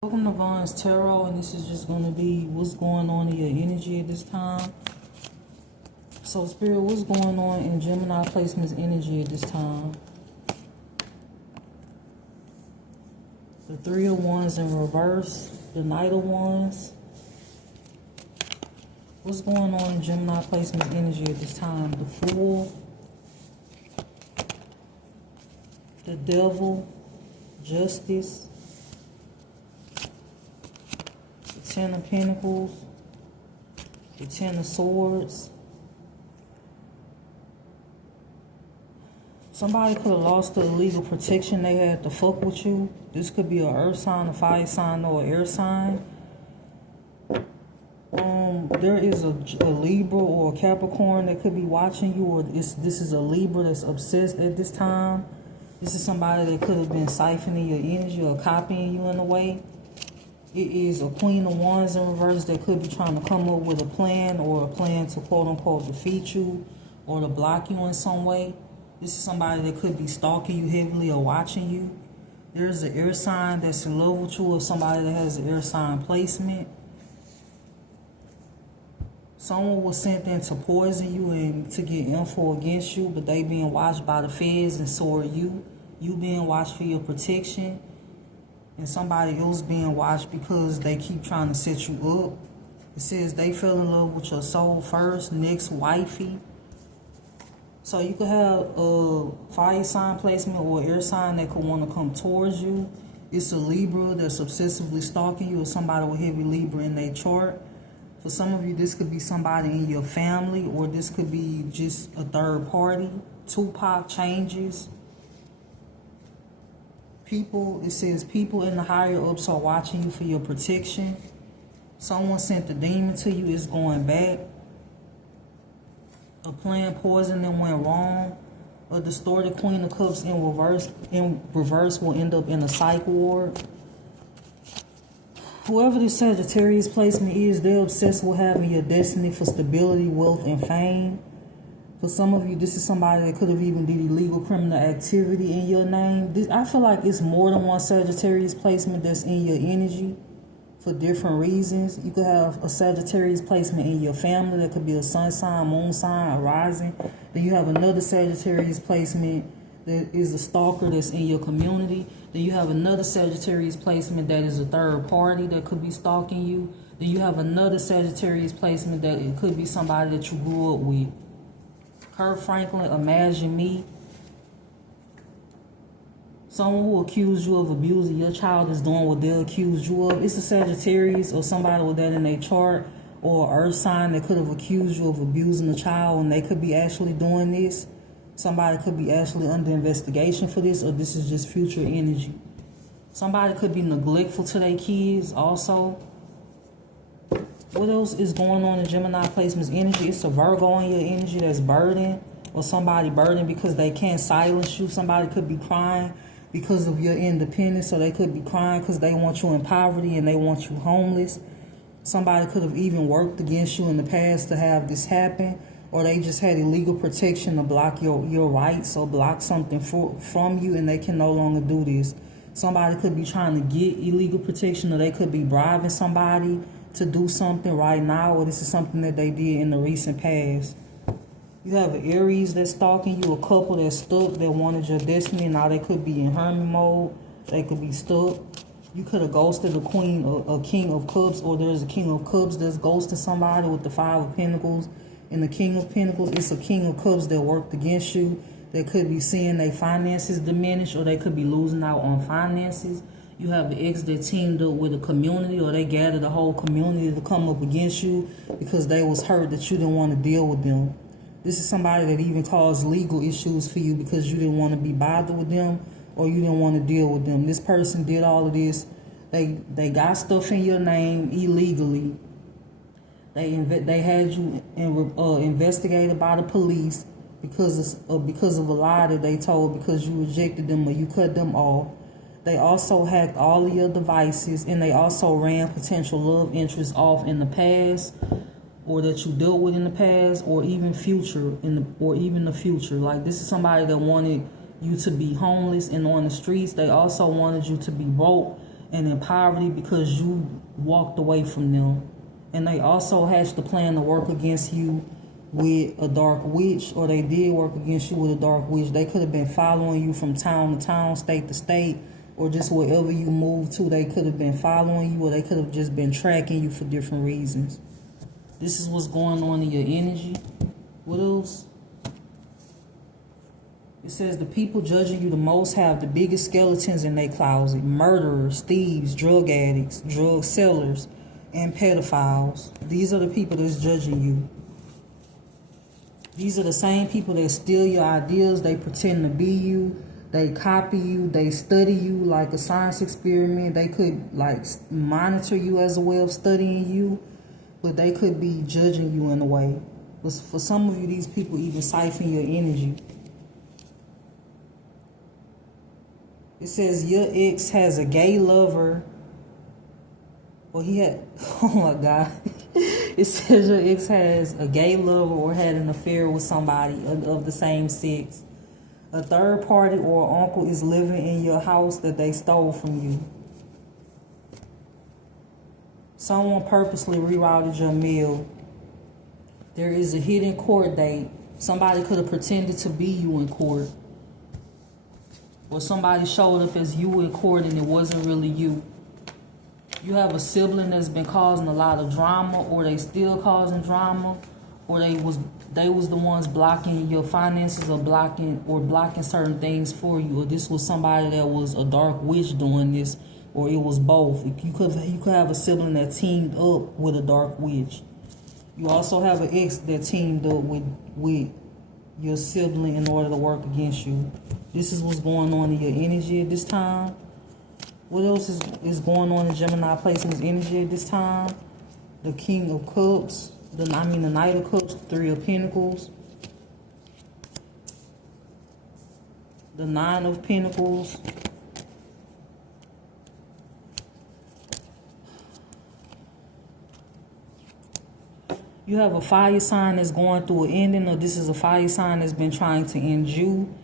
Welcome to Vaughn's Tarot, and this is just going to be what's going on in your energy at this time. So, Spirit, what's going on in Gemini placement's energy at this time? The Three of Wands in reverse, the Knight of Wands. What's going on in Gemini placement's energy at this time? The Fool, the Devil, Justice, Ten of Pentacles, the Ten of Swords. Somebody could have lost the illegal protection they had to fuck with you. This could be an earth sign, a fire sign, or an air sign. There is a Libra or a Capricorn that could be watching you, or this is a Libra that's obsessed at this time. This is somebody that could have been siphoning your energy or copying you in a way. It is a Queen of Wands in reverse that could be trying to come up with a plan, or a plan to quote-unquote defeat you or to block you in some way. This is somebody that could be stalking you heavily or watching you. There's an air sign that's in love with you, or somebody that has an air sign placement. Someone was sent in to poison you and to get info against you, but they being watched by the feds, and so are you. You being watched for your protection. And somebody else being watched because they keep trying to set you up. It says they fell in love with your soul first, next wifey. So you could have a fire sign placement or air sign that could want to come towards you. It's a Libra that's obsessively stalking you, or somebody with heavy Libra in their chart. For some of you, this could be somebody in your family, or this could be just a third party. Tupac changes. People, it says people in the higher ups are watching you for your protection. Someone sent the demon to you, it's going back. A plan poisoned and went wrong. A distorted Queen of Cups in reverse will end up in a psych ward. Whoever this Sagittarius placement is, they're obsessed with having your destiny for stability, wealth, and fame. For some of you, this is somebody that could have even did illegal criminal activity in your name. I feel like it's more than one Sagittarius placement that's in your energy for different reasons. You could have a Sagittarius placement in your family. That could be a sun sign, moon sign, a rising. Then you have another Sagittarius placement that is a stalker that's in your community. Then you have another Sagittarius placement that is a third party that could be stalking you. Then you have another Sagittarius placement that it could be somebody that you grew up with. Kurt Franklin, Imagine Me. Someone who accused you of abusing your child is doing what they'll accuse you of. It's a Sagittarius or somebody with that in their chart, or an earth sign that could have accused you of abusing a child, and they could be actually doing this. Somebody could be actually under investigation for this, or this is just future energy. Somebody could be neglectful to their kids also. What else is going on in Gemini placement's energy? It's a Virgo in your energy that's burdened, or somebody burdened because they can't silence you. Somebody could be crying because of your independence, or they could be crying because they want you in poverty and they want you homeless. Somebody could have even worked against you in the past to have this happen, or they just had illegal protection to block your rights or block something from you, and they can no longer do this. Somebody could be trying to get illegal protection, or they could be bribing somebody to do something right now, or this is something that they did in the recent past. You have an Aries that's stalking you, a couple that's stuck that wanted your destiny. Now they could be in hermit mode. They could be stuck. You could have ghosted a queen or a king of cups, or there's a king of cups that's ghosting somebody with the Five of Pentacles and the King of Pentacles. It's a king of cups that worked against you. They could be seeing their finances diminish, or they could be losing out on finances. You have an ex that teamed up with a community, or they gathered a whole community to come up against you because they was hurt that you didn't want to deal with them. This is somebody that even caused legal issues for you because you didn't want to be bothered with them, or you didn't want to deal with them. This person did all of this. They got stuff in your name illegally. They had you investigated by the police because of a lie that they told, because you rejected them or you cut them off. They also hacked all of your devices, and they also ran potential love interests off in the past, or that you dealt with in the past, or even the future. Like, this is somebody that wanted you to be homeless and on the streets. They also wanted you to be broke and in poverty because you walked away from them. And they also hatched the plan to work against you with a dark witch, or they did work against you with a dark witch. They could have been following you from town to town, state to state, or just wherever you moved to. They could have been following you, or they could have just been tracking you for different reasons. This is what's going on in your energy. What else? It says the people judging you the most have the biggest skeletons in their closet. Murderers, thieves, drug addicts, drug sellers, and pedophiles. These are the people that's judging you. These are the same people that steal your ideas. They pretend to be you. They copy you. They study you like a science experiment. They could like monitor you as a way of studying you, but they could be judging you in a way. But for some of you, these people even siphon your energy. It says your ex has a gay lover. Well, he had, oh my God. It says your ex has a gay lover or had an affair with somebody of the same sex. A third party or uncle is living in your house that they stole from you. Someone purposely rerouted your mail. There is a hidden court date. Somebody could have pretended to be you in court. Or somebody showed up as you in court and it wasn't really you. You have a sibling that's been causing a lot of drama, or they still causing drama, or they was the ones blocking your finances or blocking certain things for you. Or this was somebody that was a dark witch doing this, or it was both. You could have a sibling that teamed up with a dark witch. You also have an ex that teamed up with your sibling in order to work against you. This is what's going on in your energy at this time. What else is going on in Gemini placements energy at this time? The King of Cups, the Knight of Cups, Three of Pentacles, the Nine of Pentacles, you have a fire sign that's going through an ending, or this is a fire sign that's been trying to end you.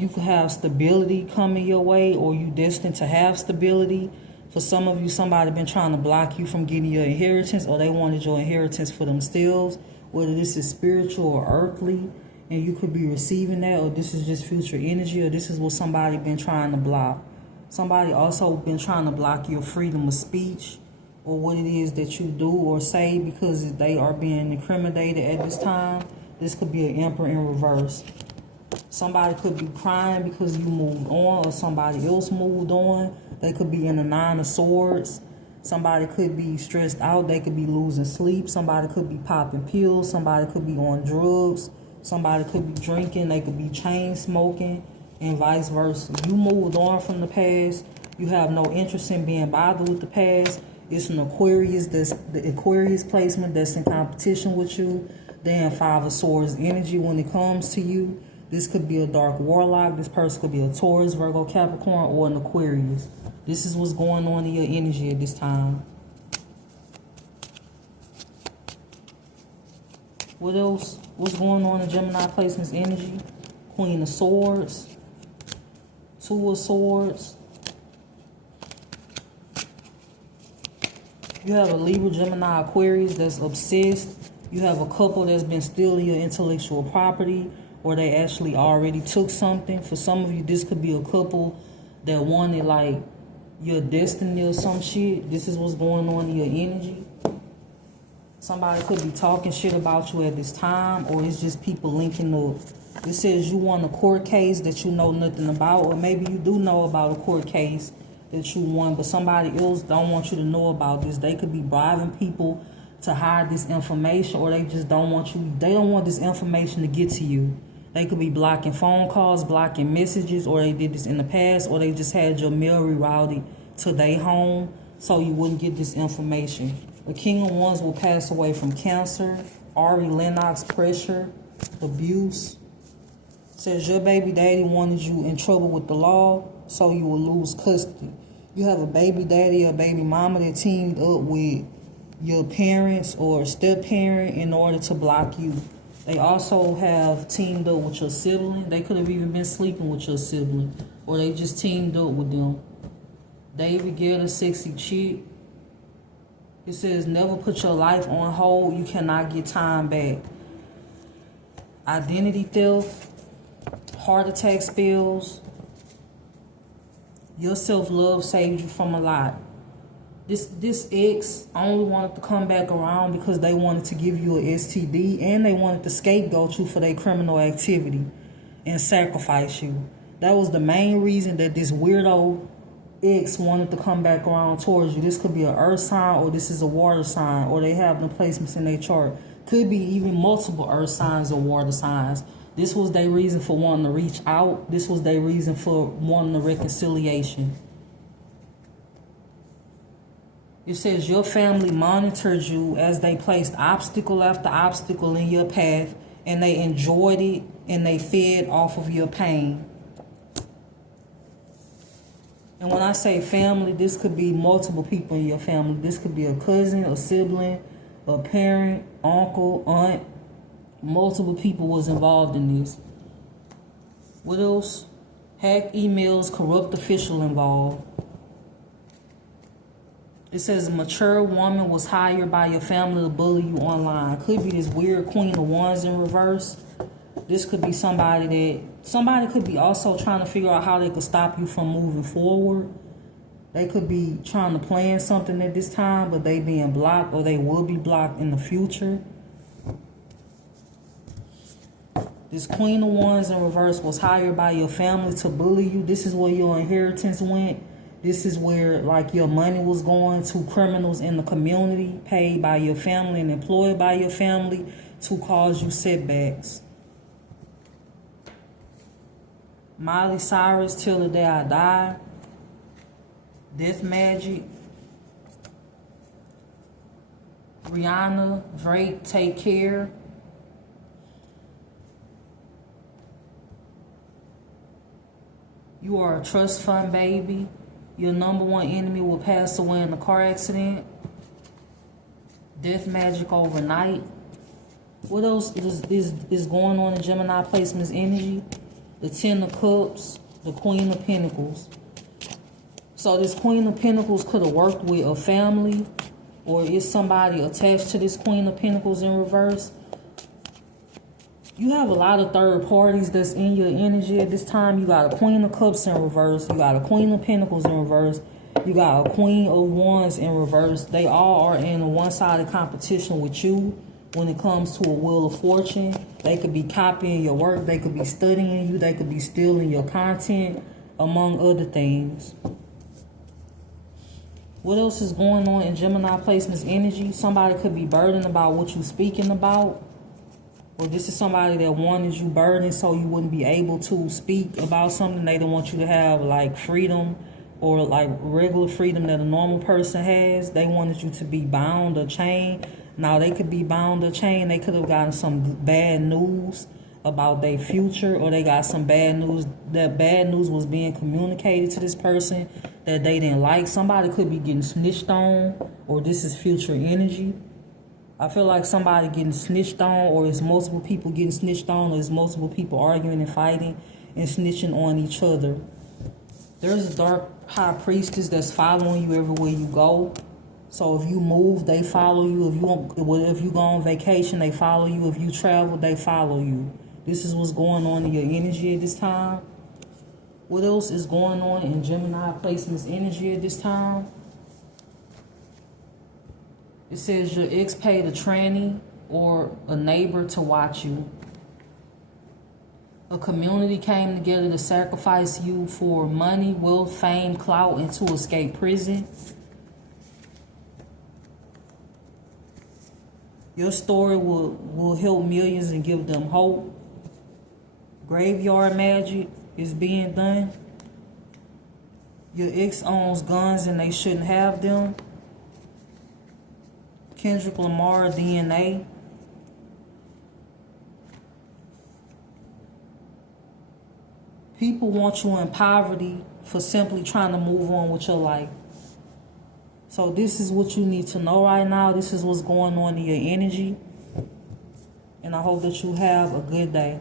You could have stability coming your way, or you destined to have stability. For some of you, somebody been trying to block you from getting your inheritance, or they wanted your inheritance for themselves, whether this is spiritual or earthly, and you could be receiving that, or this is just future energy, or this is what somebody been trying to block. Somebody also been trying to block your freedom of speech, or what it is that you do or say, because they are being incriminated at this time. This could be an Emperor in reverse. Somebody could be crying because you moved on, or somebody else moved on. They could be in the Nine of Swords. Somebody could be stressed out. They could be losing sleep. Somebody could be popping pills. Somebody could be on drugs. Somebody could be drinking. They could be chain smoking, and vice versa. You moved on from the past. You have no interest in being bothered with the past. It's an Aquarius, that's the Aquarius placement that's in competition with you. Then Five of Swords energy when it comes to you. This could be a dark warlock. This person could be a Taurus, Virgo, Capricorn, or an Aquarius. This is what's going on in your energy at this time. What else? What's going on in Gemini placements energy? Queen of Swords, Two of Swords. You have a Libra, Gemini, Aquarius that's obsessed. You have a couple that's been stealing your intellectual property, or they actually already took something. For some of you, this could be a couple that wanted like your destiny or some shit. This is what's going on in your energy. Somebody could be talking shit about you at this time, or it's just people linking up. It says you won a court case that you know nothing about, or maybe you do know about a court case that you won, but somebody else don't want you to know about this. They could be bribing people to hide this information, or they just don't want you, they don't want this information to get to you. They could be blocking phone calls, blocking messages, or they did this in the past, or they just had your mail rerouted to their home so you wouldn't get this information. The King of Wands will pass away from cancer, Ari Lennox, pressure, abuse. It says your baby daddy wanted you in trouble with the law, so you will lose custody. You have a baby daddy or baby mama that teamed up with your parents or step parent in order to block you. They also have teamed up with your sibling. They could have even been sleeping with your sibling, or they just teamed up with them. David Guetta, Sexy Chick. It says, never put your life on hold. You cannot get time back. Identity theft, heart attack spills. Your self-love saved you from a lot. This ex only wanted to come back around because they wanted to give you an STD and they wanted to scapegoat you for their criminal activity and sacrifice you. That was the main reason that this weirdo ex wanted to come back around towards you. This could be an earth sign, or this is a water sign, or they have the placements in their chart. Could be even multiple earth signs or water signs. This was their reason for wanting to reach out. This was their reason for wanting a reconciliation. It says your family monitored you as they placed obstacle after obstacle in your path, and they enjoyed it and they fed off of your pain. And when I say family, this could be multiple people in your family. This could be a cousin, a sibling, a parent, uncle, aunt. Multiple people was involved in this. What else? Hacked emails, corrupt official involved. It says a mature woman was hired by your family to bully you online. Could be this weird Queen of Wands in reverse. This could be somebody could be also trying to figure out how they could stop you from moving forward. They could be trying to plan something at this time, but they being blocked, or they will be blocked in the future. This Queen of Wands in reverse was hired by your family to bully you. This is where your inheritance went. This is where like your money was going to criminals in the community, paid by your family and employed by your family to cause you setbacks. Miley Cyrus, Till the Day I Die. Death Magic. Rihanna, Drake, Take Care. You are a trust fund baby. Your number one enemy will pass away in a car accident. Death Magic Overnight. What else is going on in Gemini Placement's energy? The Ten of Cups, the Queen of Pentacles. So this Queen of Pentacles could have worked with a family, or is somebody attached to this Queen of Pentacles in reverse. You have a lot of third parties that's in your energy at this time. You got a Queen of Cups in reverse. You got a Queen of Pentacles in reverse. You got a Queen of Wands in reverse. They all are in a one-sided competition with you when it comes to a Wheel of Fortune. They could be copying your work. They could be studying you. They could be stealing your content, among other things. What else is going on in Gemini Placement's energy? Somebody could be burdened about what you're speaking about. Or this is somebody that wanted you burdened so you wouldn't be able to speak about something. They don't want you to have like freedom or like regular freedom that a normal person has. They wanted you to be bound or chained. Now they could be bound or chained. They could have gotten some bad news about their future, or they got some bad news. That bad news was being communicated to this person that they didn't like. Somebody could be getting snitched on, or this is future energy. I feel like somebody getting snitched on, or it's multiple people getting snitched on, or it's multiple people arguing and fighting and snitching on each other. There's a dark high priestess that's following you everywhere you go. So if you move, they follow you. If you go on vacation, they follow you. If you travel, they follow you. This is what's going on in your energy at this time. What else is going on in Gemini Placement's energy at this time? It says your ex paid a tranny or a neighbor to watch you. A community came together to sacrifice you for money, wealth, fame, clout, and to escape prison. Your story will help millions and give them hope. Graveyard magic is being done. Your ex owns guns and they shouldn't have them. Kendrick Lamar DNA. People want you in poverty for simply trying to move on with your life. So this is what you need to know right now. This is what's going on in your energy. And I hope that you have a good day.